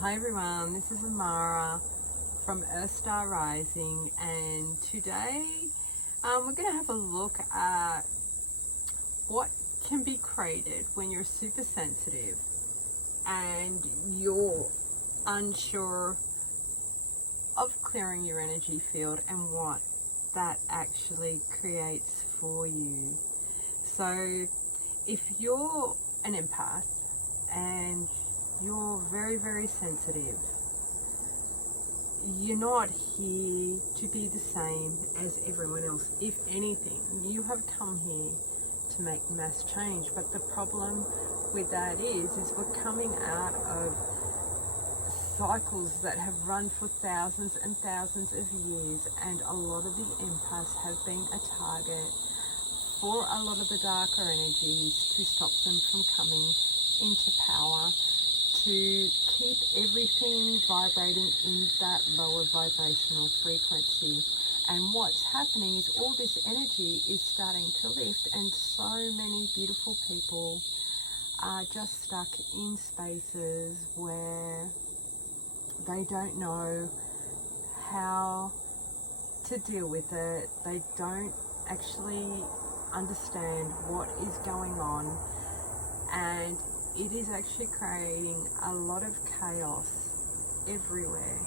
Hi everyone, this is Amara from Earthstar Rising, and today we're going to have a look at what can be created when you're super sensitive and you're unsure of clearing your energy field and what that actually creates for you. So if you're an empath and you're very sensitive, you're not here to be the same as everyone else. If anything, you have come here to make mass change. But the problem with that is we're coming out of cycles that have run for thousands and thousands of years, and a lot of the empaths have been a target for a lot of the darker energies to stop them from coming into power, to keep everything vibrating in that lower vibrational frequency. And what's happening is all this energy is starting to lift, and so many beautiful people are just stuck in spaces where they don't know how to deal with it. They don't actually understand what is going on, and it is actually creating a lot of chaos everywhere.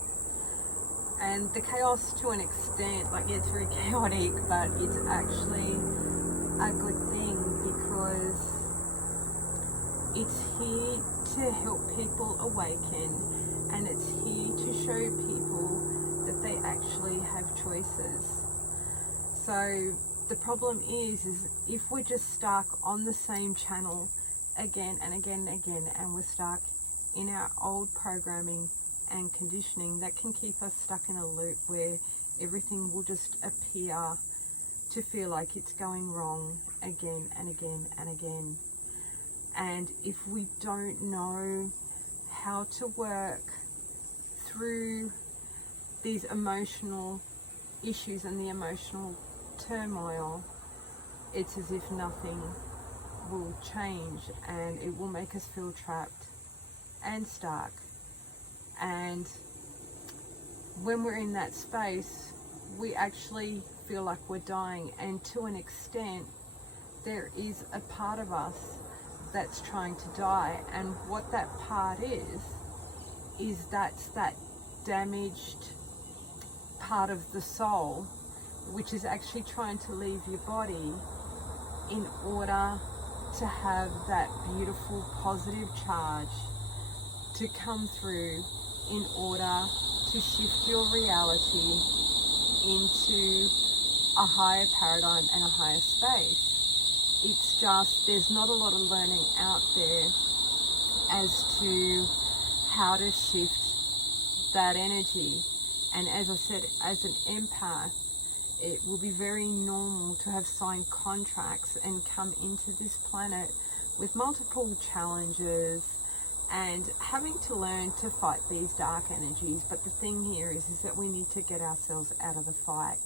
And the chaos, to an extent, like, it's very chaotic, but it's actually a good thing, because it's here to help people awaken, and it's here to show people that they actually have choices. So the problem is if we're just stuck on the same channel again and again and again, and we're stuck in our old programming and conditioning, that can keep us stuck in a loop where everything will just appear to feel like it's going wrong again and again and again. And if we don't know how to work through these emotional issues and the emotional turmoil, it's as if nothing will change, and it will make us feel trapped and stuck. And when we're in that space, we actually feel like we're dying, and to an extent there is a part of us that's trying to die. And what that part is that's that damaged part of the soul, which is actually trying to leave your body in order to have that beautiful positive charge to come through, in order to shift your reality into a higher paradigm and a higher space. It's just, there's not a lot of learning out there as to how to shift that energy. And as I said, as an empath, it will be very normal to have signed contracts and come into this planet with multiple challenges and having to learn to fight these dark energies. But the thing here is that we need to get ourselves out of the fight,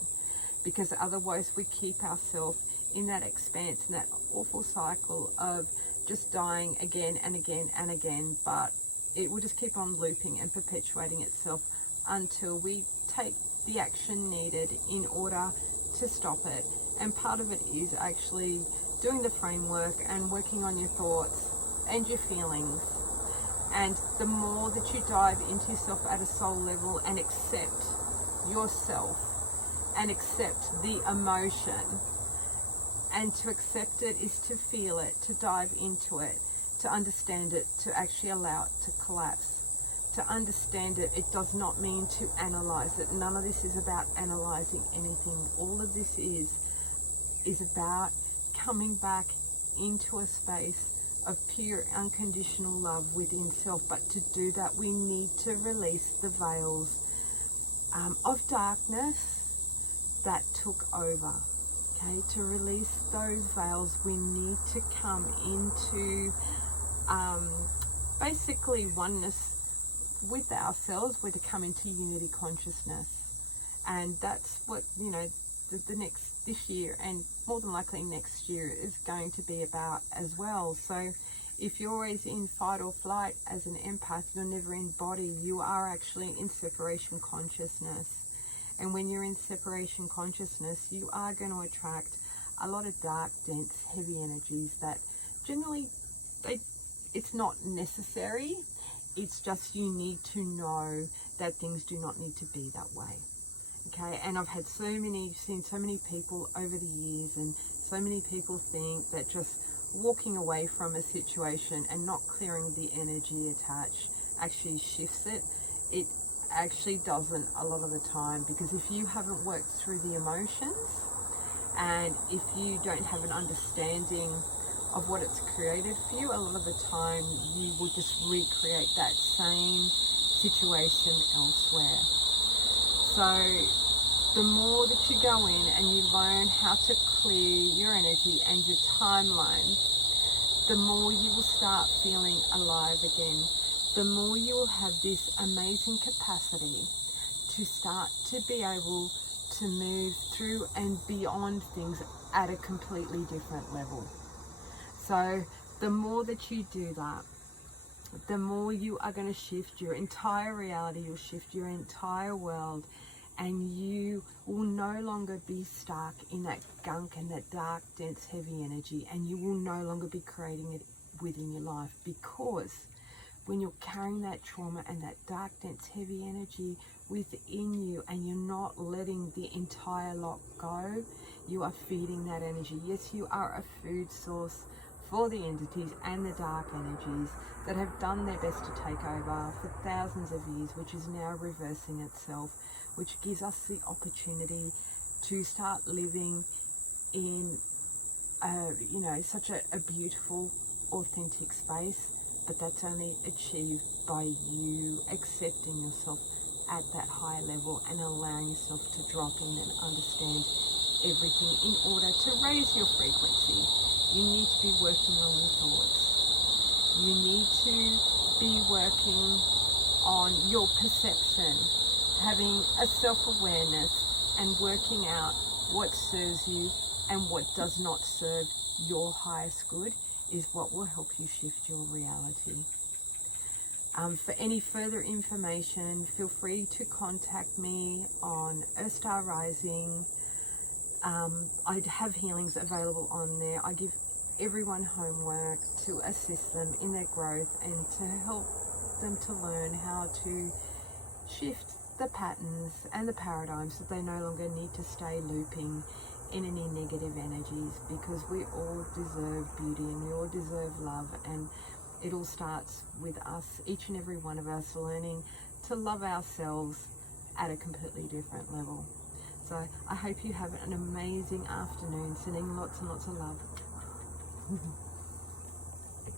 because otherwise we keep ourselves in that expanse, in that awful cycle of just dying again and again and again. But it will just keep on looping and perpetuating itself until we take the action needed in order to stop it. And part of it is actually doing the framework and working on your thoughts and your feelings. And the more that you dive into yourself at a soul level and accept yourself and accept the emotion, and to accept it is to feel it, to dive into it, to understand it, to actually allow it to collapse. To understand it, it does not mean to analyze it. None of this is about analyzing anything. All of this is about coming back into a space of pure unconditional love within self. But to do that, we need to release the veils of darkness that took over. Okay, to release those veils, we need to come into basically oneness with ourselves. We're to come into unity consciousness, and that's what, you know, this year and more than likely next year is going to be about as well. So If you're always in fight or flight as an empath, you're never in body. You are actually in separation consciousness. And when you're in separation consciousness, you are going to attract a lot of dark, dense, heavy energies that generally, it's not necessary. It's just you need to know that things do not need to be that way. Okay, and I've had seen so many people over the years, and so many people think that just walking away from a situation and not clearing the energy attached actually shifts it. It actually doesn't a lot of the time, because if you haven't worked through the emotions, and if you don't have an understanding of what it's created for you, a lot of the time you will just recreate that same situation elsewhere. So the more that you go in and you learn how to clear your energy and your timeline, the more you will start feeling alive again. The more you will have this amazing capacity to start to be able to move through and beyond things at a completely different level. So the more that you do that, the more you are going to shift your entire reality, you'll shift your entire world, and you will no longer be stuck in that gunk and that dark, dense, heavy energy, and you will no longer be creating it within your life. Because when you're carrying that trauma and that dark, dense, heavy energy within you, and you're not letting the entire lot go, you are feeding that energy. Yes, you are a food source for the entities and the dark energies that have done their best to take over for thousands of years, which is now reversing itself, which gives us the opportunity to start living in such a beautiful, authentic space. But that's only achieved by you accepting yourself at that high level and allowing yourself to drop in and understand everything in order to raise your frequency. You need to be working on your thoughts. You need to be working on your perception, having a self-awareness and working out what serves you and what does not serve your highest good is what will help you shift your reality. For any further information, feel free to contact me on Earthstar Rising. I have healings available on there. I give everyone homework to assist them in their growth and to help them to learn how to shift the patterns and the paradigms, so they no longer need to stay looping in any negative energies, because we all deserve beauty and we all deserve love, and it all starts with us, each and every one of us, learning to love ourselves at a completely different level. So I hope you have an amazing afternoon, sending lots and lots of love.